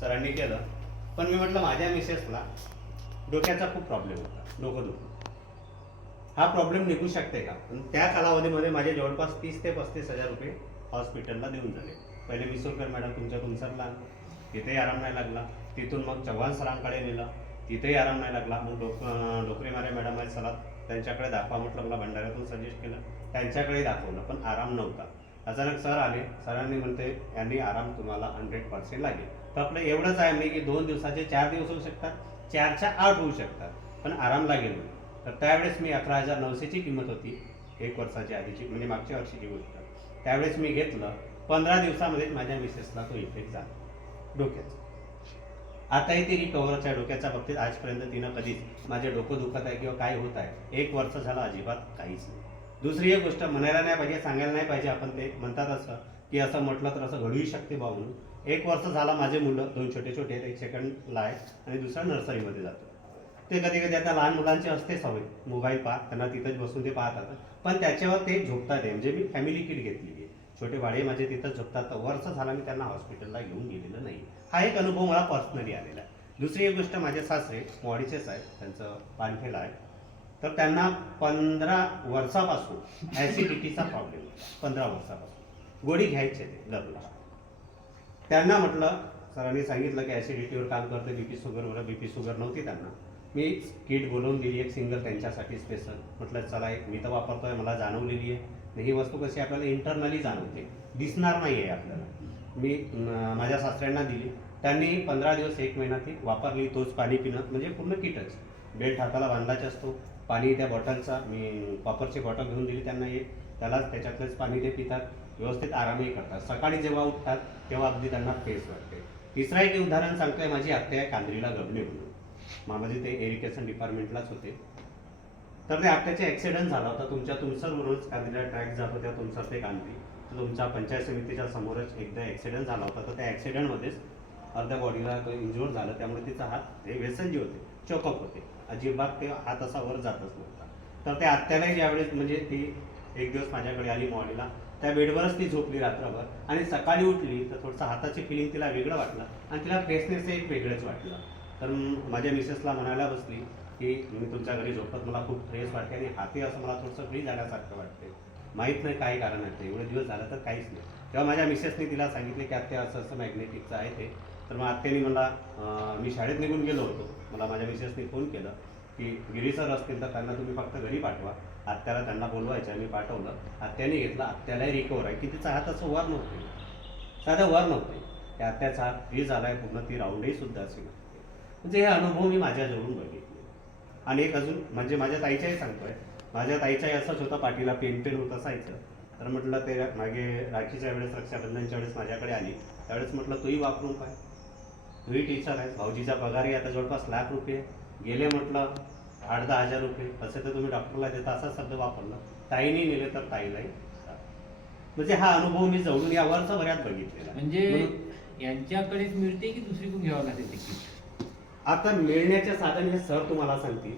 सरांनी केलं. पण मी म्हटलं माझ्या मिसेसला डोक्याचा खूप प्रॉब्लेम होता. डोकं दुखलं हा प्रॉब्लेम निघू शकते का? पण त्या कालावधीमध्ये माझे जवळपास तीस ते पस्तीस हजार रुपये हॉस्पिटलला देऊन झाले. पहिले मिसोलकर मॅडम तुमच्याकडून सरला तिथेही आराम नाही लागला. तिथून मग चव्हाण सरांकडे नेलं. तिथेही आराम नाही लागला. मग डोक डोकरे मारे मॅडम आहेत सला त्यांच्याकडे दाखवा म्हटलं मला भंडाऱ्यातून सजेस्ट केलं. त्यांच्याकडे दाखवलं पण आराम नव्हता. अचानक सर आले. सरांनी म्हणते यांनी आराम तुम्हाला हंड्रेड पर्सेंट लागेल. तर आपलं एवढंच आहे मी की दोन दिवसाचे चार दिवस होऊ शकतात चारच्या आठ होऊ शकतात पण आराम लागेल तर त्यावेळेस मी अकरा हजार नऊशेची किंमत होती एक वर्षाची आधीची म्हणजे मागच्या वर्षीची गोष्ट. त्यावेळेस मी घेतलं पंधरा दिवसामध्ये माझ्या मिसेसला तो इफेक्ट झाला डोक्याचा आताही ती रिकव्हरच्या डोक्याच्या बाबतीत आजपर्यंत तिनं कधीच माझे डोकं दुखत आहे किंवा काय होत आहे एक वर्ष झालं अजिबात काहीच नाही. दुसरी एक गोष्ट म्हणायला नाही पाहिजे सांगायला नाही पाहिजे आपण ते म्हणतात असं की असं म्हटलं तर असं घडूही शकते बा म्हणून. एक वर्ष झाला माझे मुलं दोन छोटे छोटे आहेत एक सेकंडला आहे आणि दुसरा नर्सरीमध्ये जातो. ते कधी कधी आता लहान मुलांची असते सवय मोबाईल पाहत त्यांना तिथंच बसून ते पाहतात. पण त्याच्यावर ते झोपतात आहे म्हणजे मी फॅमिली किट घेतलेली आहे. छोटे बाळे माझे तिथं झोपतात. तर वर्ष झाला मी त्यांना हॉस्पिटलला घेऊन गेलेलं नाही. हा एक अनुभव मला पर्सनली आलेला आहे. दुसरी एक गोष्ट माझे सासरे मॉडीचेच आहेत त्यांचं पानफेला आहे. तर त्यांना पंधरा वर्षापासून ॲसिडिटीचा प्रॉब्लेम होता. पंधरा वर्षापासून. गोळी घ्यायचे ते दरला त्यांना म्हटलं सरांनी सांगितलं की ॲसिडिटीवर काम करते बीपी शुगरवर बीपी शुगर नव्हती त्यांना. मी किट बोलवून दिली एक सिंगल त्यांच्यासाठी स्पेशल म्हटलं चला एक मी तर वापरतोय मला जाणवलेली आहे. ही वस्तू कशी आपल्याला इंटरनली जाणवते. दिसणार नाही आहे आपल्याला. मी माझ्या सासऱ्यांना दिली. त्यांनी पंधरा दिवस एक महिना ती वापरली तोच पाणी पिणं म्हणजे पूर्ण किटच. बेल्ट हाताला बांधायचा असतो. पाणी त्या बॉटलचा मी कॉपरची बॉटल घेऊन दिली त्यांना एक. त्यालाच त्याच्यातलंच पाणी ते पितात व्यवस्थित आरामही करतात. सकाळी जेव्हा उठतात तेव्हा अगदी त्यांना फ्रेश वाटते. तिसरं एक उदाहरण सांगतोय माझी आत्या आहे कांद्रीला गबणे म्हणून. मामाजी ते एरिकेशन डिपार्टमेंटलाच होते. तर ते आत्याचे ॲक्सिडेंट झाला होता. तुमच्या तुमसरवरूनच कांद्रीला ट्रॅक जात होत्या तुमचं ते कांद्री. तर तुमच्या पंचायत समितीच्या समोरच एकदा ॲक्सिडेंट झाला होता. तर त्या ॲक्सिडेंटमध्येच अर्ध्या बॉडीला इंजुअर झालं. त्यामुळे तिचा हात हे व्यसनजी होते चोकअप होते. अजिबात ते हात असा वर जातच नव्हता. तर त्या आत्यालाही ज्यावेळेस म्हणजे ती एक दिवस माझ्याकडे आली मॉडीला त्या बेडवरच ती झोपली रात्रभर. आणि सकाळी उठली तर थोडंसं हाताची फिलिंग तिला वेगळं वाटलं. आणि तिला फ्रेशनेस एक वेगळंच वाटलं. तर माझ्या मिसेसला म्हणायला बसली की मी तुमच्या घरी झोपत मला खूप फ्रेश वाटते आणि हाती असं मला थोडंसं फ्री झाल्यासारखं वाटते. माहीत नाही काय कारण आहे ते. एवढे दिवस झालं तर काहीच नाही. तेव्हा माझ्या मिसेसने तिला सांगितले की आत्या असं असं मॅग्नेटिकचं आहे ते. तर मग आत्याने मला मी शाळेत निघून गेलो होतो. मला माझ्या मिसेसने फोन केलं. की गिरी सर असतील तर त्यांना तुम्ही फक्त घरी पाठवा. आत्याला त्यांना बोलवायचं आणि पाठवलं. आत्याने घेतलं आत्यालाही रिकवर आहे. की तिचा हात असं वर नव्हते. साधं वर नव्हते. त्या आत्याचा हात फ्री झाला आहे पूर्ण ती राऊंडही सुद्धा असेल म्हणजे हे अनुभव मी माझ्याजवळून बघितले. आणि एक अजून म्हणजे माझ्या ताईच्याही सांगतोय. माझ्या ताईच्याही असंच होतं पाठीला पेन पेन होत असायचं. तर म्हटलं ते मागे राखीच्या वेळेस रक्षाबंधनच्या वेळेस माझ्याकडे आली. त्यावेळेस म्हटलं तूही वापरून पाय. तूही टीचर आहे भाऊजीचा पगारही आता जवळपास लाख रुपये गेले म्हटलं आठ दहा हजार रुपये तसे तर तुम्ही डॉक्टरला देता असा शब्द वापरला ताईने नेले तर ताईलाही म्हणजे हा अनुभव मी जवळून या वर्षभरात बघितलेला. म्हणजे यांच्याकडेच मिळते की दुसरीकडून घ्यावं लागते? आता मिळण्याचे साधन हे सर तुम्हाला सांगतील